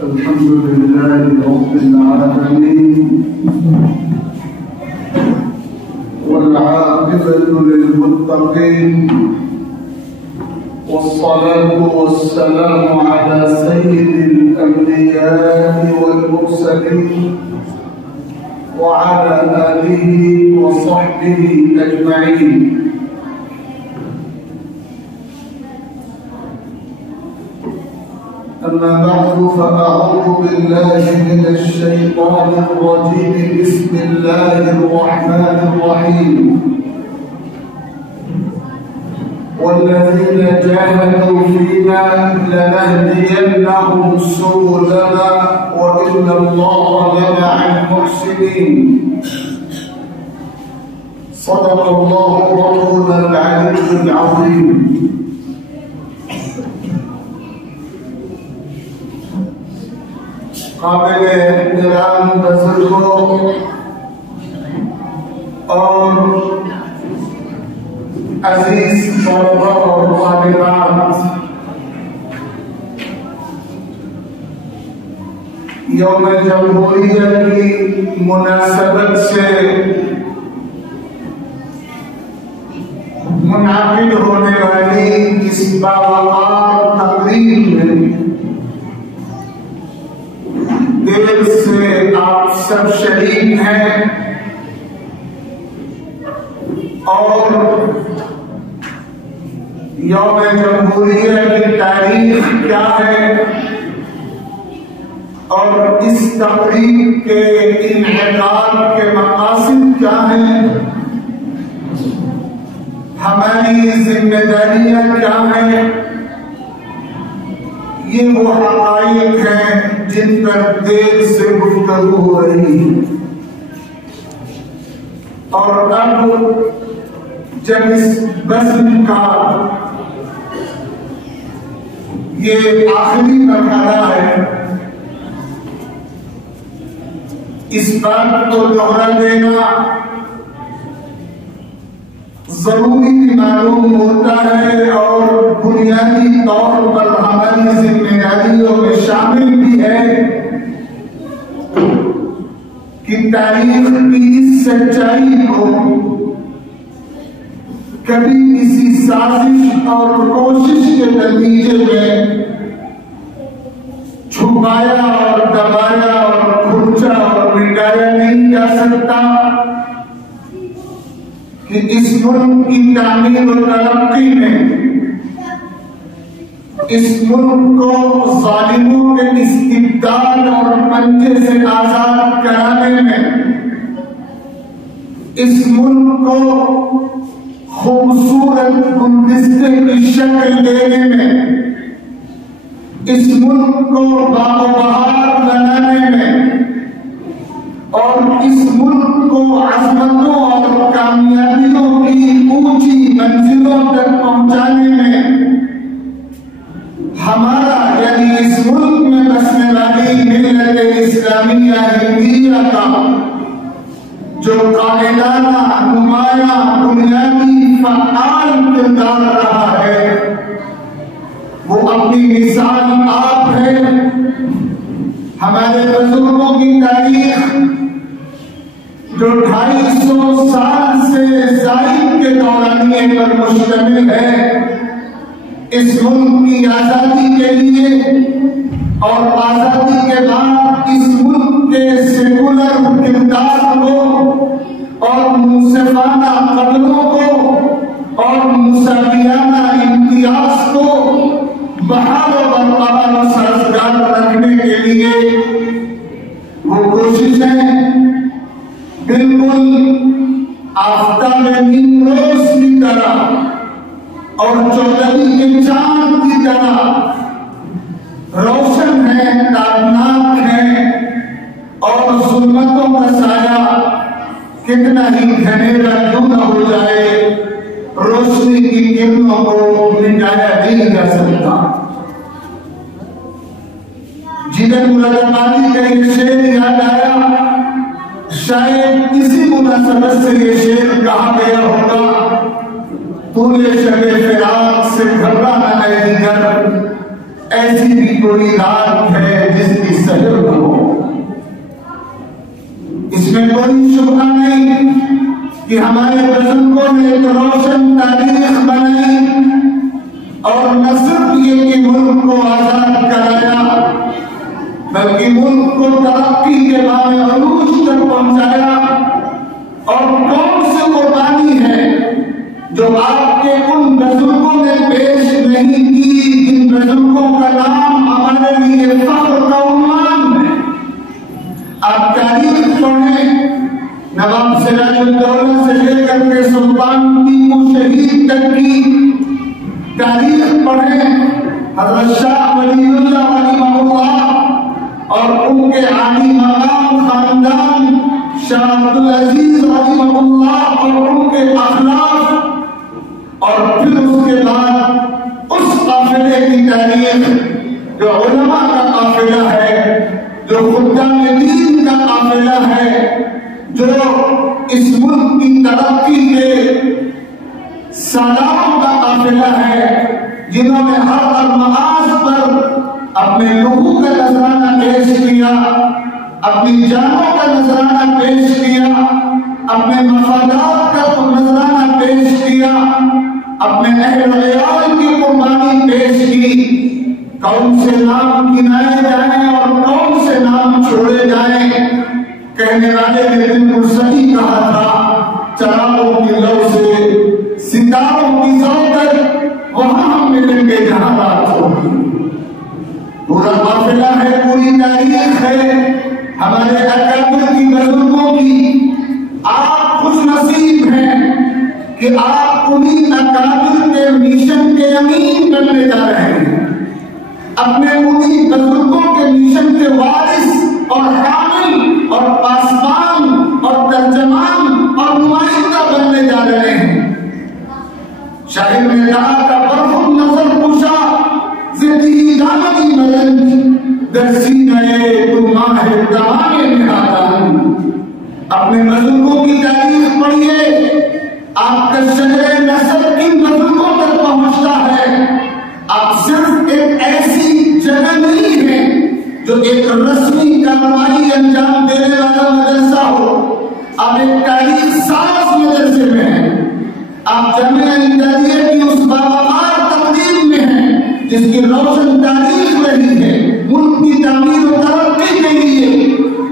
الحمد لله رب العالمين والعاقبة للمتقين والصلاة والسلام على سيد الأنبياء والمرسلين وعلى آله وصحبه أجمعين. أما بعد فأعوذ بالله من الشيطان الرجيم. بسم الله الرحمن الرحيم. والذين جاهدوا فينا لنهدينهم سبلنا وإن الله لمع المحسنين. صدق الله الرسول العلي العظيم. قابل احترام بزرگوں اور عزیز طلباء اور طالبات، یوم جمہوریہ کی مناسبت سے منعقد ہونے والی اس باوقار تقریب میں دل سے آپ سب شریک ہیں اور یوم جمہوریہ کی تاریخ کیا ہے اور اس تقریب کے انعقاد کے مقاصد کیا ہیں، ہماری ذمہ داریاں کیا ہیں، یہ وہ حقائق ہیں جن پر دیر سے گفتگو ہو رہی ہے۔ اور اب جب اس بزم کا یہ آخری مرحلہ ہے، اس بات کو دوہرا دینا ضروری معلوم ہوتا ہے اور بنیادی طور پر ہماری ذمہ داریوں میں شامل بھی ہے کہ تاریخ کی اس سچائی کو کبھی کسی سازش اور کوشش کے نتیجے میں چھپایا اور دبایا اور کھرچا اور مٹایا نہیں جا سکتا کہ اس ملک کی تعمیر و ترقی میں، اس ملک کو ظالموں کے استبداد اور پنجے سے آزاد کرانے میں، اس ملک کو خوبصورت گلدستے کی شکل دینے میں، اس ملک کو باغ و بہار بنانے میں اور اس ملک کو عظمتوں اور کامیابیوں کی اونچی منزلوں تک پہنچانے میں ہمارا، یعنی اس ملک میں بسنے والی ملت اسلامیہ ہندیہ کا جو قائدانہ، نمایاں، بنیادی، فعال کردار رہا ہے، وہ اپنی مثال آپ ہے۔ ہمارے بزرگوں کی تاریخ جو 250 سال سے زائد کے دورانیے پر مشتمل ہے، اس ملک کی آزادی کے لیے اور آزادی کے بعد اس ملک کے سیکولر کردار کو اور منصفانہ قدروں کو اور مساویانہ امتیاز کو بحال و برقرار و سازگار رکھنے کے لیے وہ کوششیں بالکل آفتاب نیمروز کی طرح اور چودھری کے چاند کی طرح روشن ہیں، تابناک ہیں، اور ظلمتوں کا سایہ کتنا ہی گھنیرا کیوں نہ ہو جائے، روشنی کی کرنوں کو مٹایا نہیں جا سکتا۔ جدھر مراد آبادی کا یہ شعر یاد آیا، شاید اسی مناسبت سے یہ شعر کہا گیا ہوگا، تو نے شب فراق سے گھبرانا نہیں کر، ایسی بھی کوئی رات ہے جس کی سحر نہ ہو۔ اس میں کوئی شبہ نہیں کہ ہمارے بزرگوں نے ایک روشن تاریخ بنائی، اور نہ صرف یہ کہ ملک کو آزاد کرایا، بلکہ ملک کو ترقی کے بارے عروج تک پہنچایا۔ اور کون سی قربانی ہے جو آپ کے ان بزرگوں نے پیش نہیں کی جن بزرگوں کا نام ہمارے لیے فخر کا عنوان ہے۔ آپ تاریخ پڑھیں، نواب سراج الدولہ سے لے کر کے سلطان ٹیپو شہید تک کی تاریخ پڑھیں، حضرت شاہ ولی اللہ رحمہ اللہ اور ان کے عالی مقام خاندان شاہ عبدالعزیز رحمہ اللہ اور ان کے اخلاق، اور پھر اس کے بعد اس قافلے کی تاریخ جو علماء کا قافلہ ہے، جو خدام دین کا قافلہ ہے، جو اس ملک کی ترقی کے سالاروں کا قافلہ ہے، جنہوں نے ہر معاش پر اپنے لوگوں کا نذرانہ پیش کیا، اپنی جانوں کا نذرانہ پیش کیا، اپنے مفادات کا نذرانہ پیش کیا، اپنے اہل عیال کی قربانی پیش کی۔ کون سے نام گنائے جائیں اور کون سے نام چھوڑے جائیں، کہنے والے نے بالکل صحیح کہا تھا، چراغوں کی لو سے ستاروں کی سوگت وہاں ہم ملیں گے جہاں رات ہوگی۔ پورا قافلہ ہے، پوری تاریخ ہے ہمارے اکابر کی بزرگوں کی۔ آپ خوش نصیب ہیں کہ آپ انہیں اکابر کے مشن کے امین بننے جا رہے ہیں، اپنے انہیں بزرگوں کے مشن کے وارث اور حامل اور پاسبان اور ترجمان اور نمائندہ بننے جا رہے ہیں۔ شاعر نے کہا کہ برف نظر کشا زندگی دامنی ملنج درسی نئے تو ماہ دوانے نہادان۔ اپنے بزرگوں کی تاریخ پڑھیے، آپ کا شہر نسل کن بزرگوں تک پہنچتا ہے۔ آپ صرف ایک ایسی جگہ نہیں ہے جو ایک رسمی کارروائی انجام دینے والا مدرسہ ہو، آپ ایک تاریخ ساز مدرسے میں ہیں۔ آپ جامعہ امدادیہ کی اس باوقار تقریب میں ہیں جس کی روشن تاریخ رہی ہے ملک کی تعمیر و ترقی کے لیے۔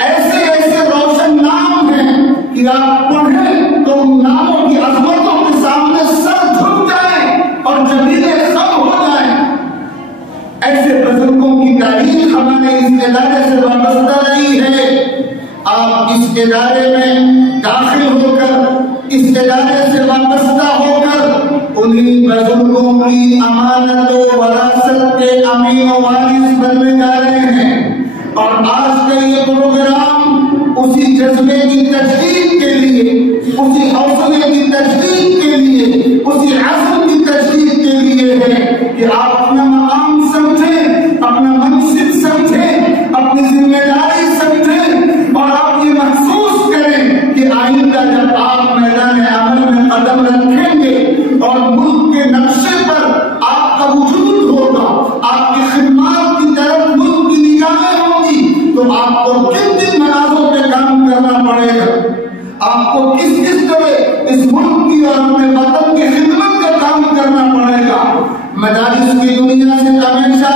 ایسے ایسے روشن نام ہیں کہ آپ پڑھیں تو ان ناموں کی عظمتوں کے سامنے سر جھک جائیں اور جبیریں خم ہو جائیں۔ ایسے بزرگوں کی تاریخ ہمارے اس ادارے سے وابستہ رہی ہے۔ آپ اس ادارے میں داخل ہو کر، اس ادارے سے وابستہ ہو کر انہیں بزرگوں کی امانت و وراثت کے امین و وارث بننے جا رہے ہیں۔ اور آج کا یہ پروگرام اسی جذبے کی تجدید کے لیے، اسی حوصلے کی تجدید کے لیے، اسی عزم کی تجدید کے لیے ہے کہ آپ اپنا مقام سمجھیں، اپنا منصب سمجھیں، اپنی ذمہ داری سمجھیں، اور آپ یہ محسوس کریں کہ آئندہ جب آپ میدان عمل میں قدم رکھیں گے اور ملک کے نقشے پر آپ کا وجود ہوگا، آپ کی خدمات کی طرف ملک کی نگاہیں ہوں گی، تو آپ کو کن کن منازوں پہ کام کرنا پڑے گا، آپ کو کس کس طرح اس ملک کی اور اپنے وطن کی خدمت کا کام کرنا پڑے گا۔ مدارس کی دنیا سے ہمیشہ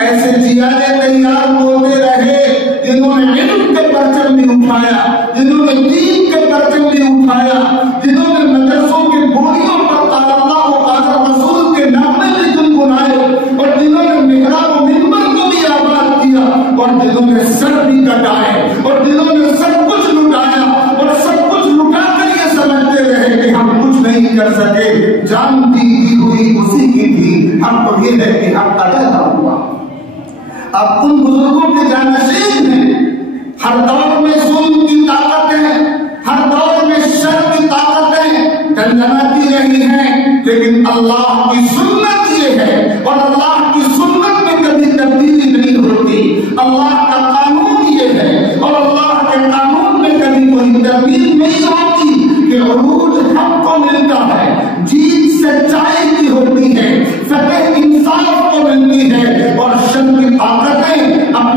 ایسے جیارے تیار ہوتے رہے جنہوں نے علم کے پرچم بھی اٹھایا، جنہوں نے دین کے پرچم بھی اٹھایا، جنہوں نے مدرسوں کے بوریوں پر قال اللہ و قال رسول کے نامے بھی گنگنائے، اور جنہوں نے محراب و منبر کو بھی آباد کیا، اور جنہوں نے سر بھی کٹائے، اور جنہوں نے سب کچھ لٹایا، اور سب کچھ لٹا کر یہ سمجھتے رہے کہ ہم کچھ نہیں کر سکے، جان دی ہوئی اسی کی تھی، ہم کو یہ ہے کہ ہم علیحدہ ہوا۔ اب ان بزرگوں کے جانشین ہیں، ہر دور میں ظلم کی طاقتیں، ہر دور میں شر کی طاقتیں ڈنڈناتی رہی ہیں، لیکن اللہ کی سنت یہ ہے، اور اللہ کی سنت میں کبھی تبدیلی نہیں ہوتی۔ اللہ کا قانون یہ ہے، اور اللہ کے قانون میں کبھی کوئی تبدیلی نہیں ہوتی کہ عروج حق کو ملتا ہے، جیت سچائی کی ہوتی ہے، فتح انصاف کو ملتی ہے، اور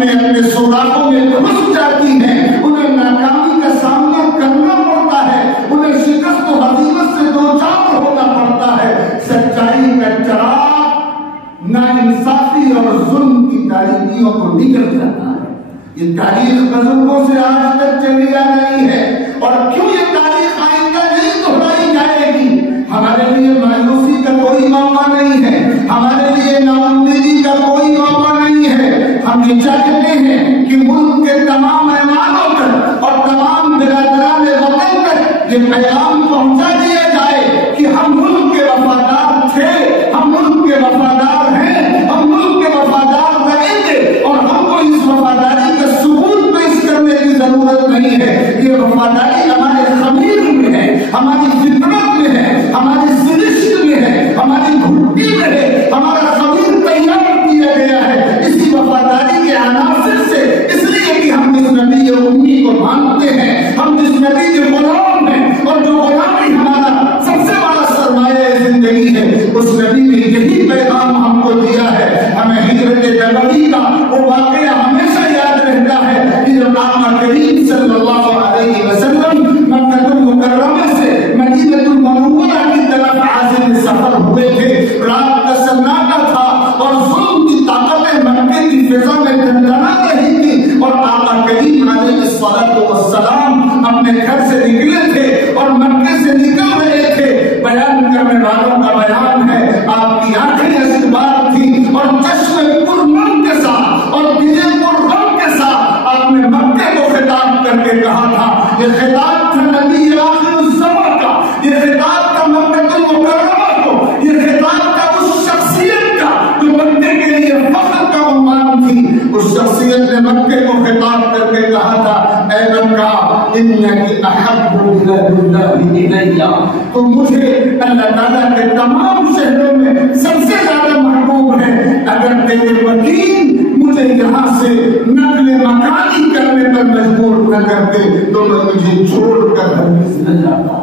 اپنے اپنے سوراخوں میں گھس جاتی ہیں، انہیں ناکامی کا سامنا کرنا پڑتا ہے، انہیں شکست و ہزیمت سے دوچار ہونا پڑتا ہے۔ سچائی کا چراغ ناانصافی اور ظلم کی تاریکیوں کو نکل جاتا ہے۔ یہ تاریخ بزرگوں سے آج تک چلی آ رہی ہے، اور کیوں یہ تاریخ آئندہ نہیں دہرائی جائے گی؟ ہمارے لیے مایوسی کا کوئی موقع نہیں ہے، ہمارے لیے ناامیدی کا کوئی موقع نہیں ہے۔ ہم یہ چاہتے ہیں کہ ملک کے تمام مہمانوں تک اور تمام برادران وطن تک یہ پیغام پہنچا دیا جائے کہ ہم ملک کے وفادار تھے، ہم ملک کے وفادار ہیں، ہم ملک کے وفادار رہیں گے، اور ہم کو اس وفاداری کا ثبوت پیش کرنے کی ضرورت نہیں ہے۔ یہ وفاداری ہمارے خمیر میں ہے، ہماری فطرت میں ہے، ہماری سرشت میں ہے، ہماری گھٹی میں ہے، ہمارا خمیر تیار کیا گیا ہے اسی وفاداری کے عناصر سے، اس لیے کہ ہم جس نبی امی کو مانتے ہیں، ہم جس نبی کے غلام ہیں، اور جو غلامی ہمارا سب سے بڑا سرمایہ زندگی ہے، اس نبی نے یہی پیغام ہم کو دیا ہے۔ ہمیں ہجرت نبوی کا وہ واقعہ ہمیشہ یاد رہتا ہے کہ جب آقا کریم صلی اللہ علیہ وسلم مکہ المکرمہ سے مدینہ المنورہ کی طرف عازم سفر ہوئے تھے، رات کا سناٹا تھا اور ظلم کی طاقتیں مکے کی فضا میں ڈنڈنا رہی تھی، اور آقا کریم علیہ السلام اپنے گھر سے نکلے تھے اور مکے سے نکل رہے تھے۔ بیان کرنے والوں کا بیان ہے آپ کی آنکھیں استبار تھی اور چشم پرنم کے ساتھ اور دل پرغم کے ساتھ آپ نے مکے کو خطاب کر کے کہا تھا۔ یہ خطاب تھا نبی آخر الزمان کا، یہ خطاب تھا مکہ المکرمہ کو، یہ خطاب تھا اس شخصیت کا جو مکے کے لیے فخر کا عنوان تھی۔ اس شخصیت نے مکے کو خطاب کر کے کہا تھا، اے مکہ انک احب اللہ الیہ، تو مجھے اللہ تعالیٰ کے تمام شہروں میں سب سے زیادہ محبوب ہے۔ اگر تیرے وکیل مجھے یہاں سے نقل مکانی کرنے پر مجبور نہ کرتے تو میں مجھے چھوڑ کر ہرگز نہ جاتا۔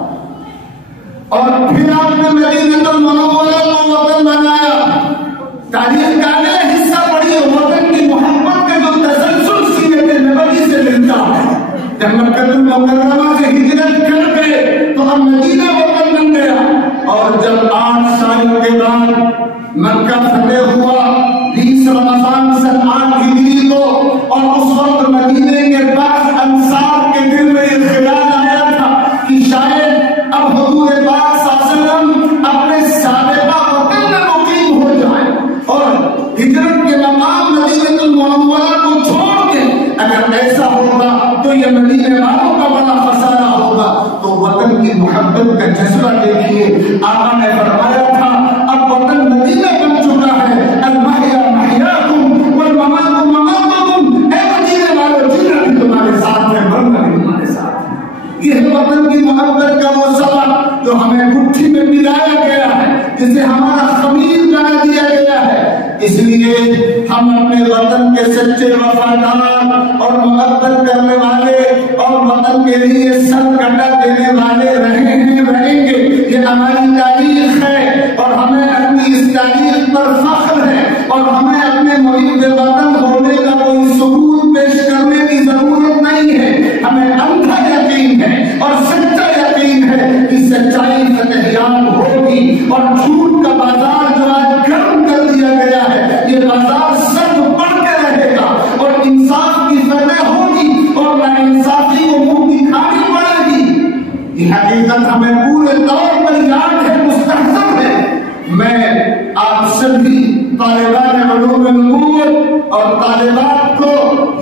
اور پھر آپ نے مدینہ المنورہ کو وطن بنایا۔ تاریخ کا اگلا حصہ پڑھیے، وطن کی محبت کا جو تسلسل سیرت نبوی سے ملتا ہے۔ جب مکہ المکرمہ سے ہجرت کر گئے تو اب مدینہ وطن بن گیا، اور جب 8 سال کے بعد مکہ فتح ہوا 20 رمضان سن 8 ہجری کو، اور اس وقت مدینے کے پاس انصار کے دل میں یہ خیال آیا تھا کہ شاید اب حضور پاک صلی اللہ علیہ وسلم اپنے سابقہ وطن میں مقیم ہو جائیں اور ہجرت کے مقام مدینہ المنورہ کو چھوڑ دیں۔ اگر ایسا ہوگا تو یہ مدینے والوں کا بڑا خسارہ ہوگا۔ تو وطن کی محبت کا جذبہ دیکھیے، آقا نے فرمایا تھا اب وطن مدینہ بن چکا ہے، المحیا محیاکم والممات مماتکم، اے مدینے والوں جینا بھی تمہارے ساتھ ہے، مرنا بھی تمہارے ساتھ ہے۔ یہ وطن کی محبت کا وہ سبق جو ہمیں مٹھی میں ملایا گیا ہے، جسے ہمارا خمیر بنا دیا گیا ہے۔ اس لیے ہم اپنے وطن کے سچے وفادار اور محبت کرنے والے اور وطن کے لیے سر کٹا دینے والے رہیں گے۔ یہ ہماری تاریخ ہے اور ہمیں اپنی اس تاریخ پر فخر ہے، اور ہمیں اپنے محب وطن ہونے کا کوئی ثبوت پیش کرنے کی ضرورت نہیں ہے۔ ہمیں اندھا یقین ہے اور سچا یقین ہے کہ سچائی فتحیاب ہوگی، اور جھوٹ کا بازار جو آج گرم کر دیا گیا ہے، یہ بازار سب بڑھ کے رہے گا، اور انصاف کی فتح ہوگی اور ناانصافی کو منہ کی کھانی پڑے گی۔ یہ حقیقت ہمیں پورے طور پر یاد ہے، مستحضر ہے۔ میں آپ سبھی طالبان علوم نبوت اور طالبات کو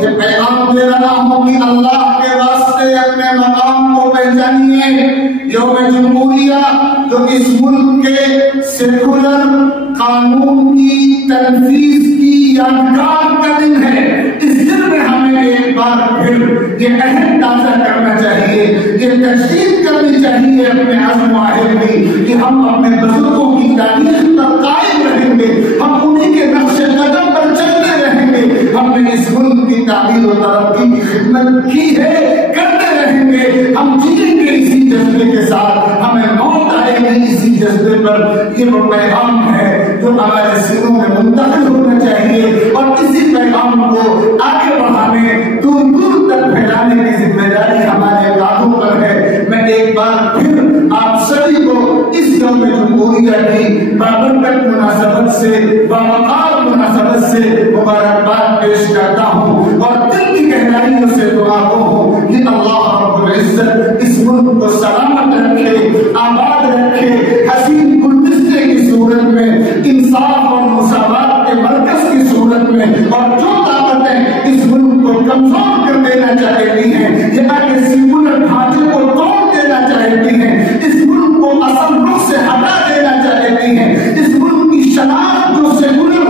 یہ پیغام دے رہا ہوں کہ اللہ کے واسطے اپنے مقام کو پہچانیے۔ یوم جمہوریہ جو اس ملک کے سیکولر قانون کی تنفیذ کی یادگار کا دن ہے، اس دن میں ہمیں ایک بار پھر یہ عہد تازہ کرنا چاہیے، یہ تجدید کرنی چاہیے اپنے عزم و عہد کی کہ ہم اپنے بزرگوں کی تاریخ پر قائم رہیں گے، ہم انہیں کے نقش قدم پر چلتے رہیں گے۔ ہم نے اس ملک کی تعمیر و ترقی کی خدمت کی ہے، کرتے رہیں گے، ہم جیئیں گے اسی جذبے کے ساتھ، ہمیں موت آئے گی اسی جذبے پر۔ یہ وہ پیغام ہے جو ہمارے سینوں میں منتقل ہونا چاہیے، اور اسی پیغام کو آگے بابرکت مناسبت سے، باوقار مناسبت سے مبارکباد پیش کرتا ہوں اور دل کی گہرائیوں سے دعا گو ہوں کہ اللہ رب العزت اس ملک کو سلامت رکھے، آباد رکھے، حسین گلدستے کی صورت میں، انصاف اور مساوات کے مرکز کی صورت میں، اور جو طاقتیں اس ملک کو کمزور کر دینا چاہتی ہیں یا کہ سیکولر ڈھانچے کو توڑ دینا چاہتی ہیں، اس ملک کو اصل رخ سے ہٹا دینا چاہتی ہیں، اس ملک کی شناخت جو سیکولر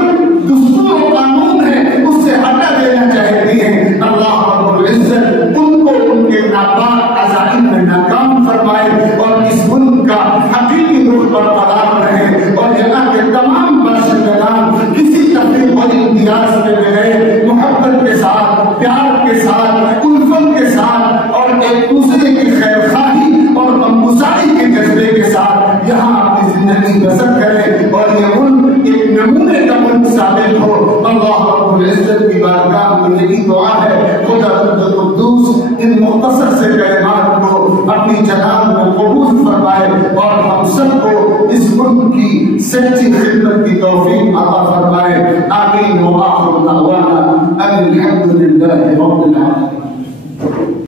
دستور و قانون ہے اس سے ہٹا دینا چاہتی ہیں، اللہ رب العزت ان کو ان کے ناپاک عزائم میں ناکام فرمائے اور اس ملک کا حقیقی رخ برقرار رہے، اور یہاں کے تمام باشندگان کسی تفریق اور امتیاز کے بغیر محبت کے ساتھ، پیار کے ساتھ، الفت کے ساتھ اور ایک دوسرے کی خیر خواہی اور مساعی کے جذبے کے ساتھ یہاں اپنی زندگی بسر کرے اور یہ ملک ایک نمونے کا ملک ثابت ہو۔ اللہ رب العزت کی بارگاہ میں یہی دعا ہے، خدا قدوس ان مختصر سے کلمات کو اپنی جناب میں قبول فرمائے اور ہم سب کو اس ملک کی سچی خدمت کی توفیق عطا فرمائے۔ آمین و آخر دعوانا ان الحمد للہ رب العالمین۔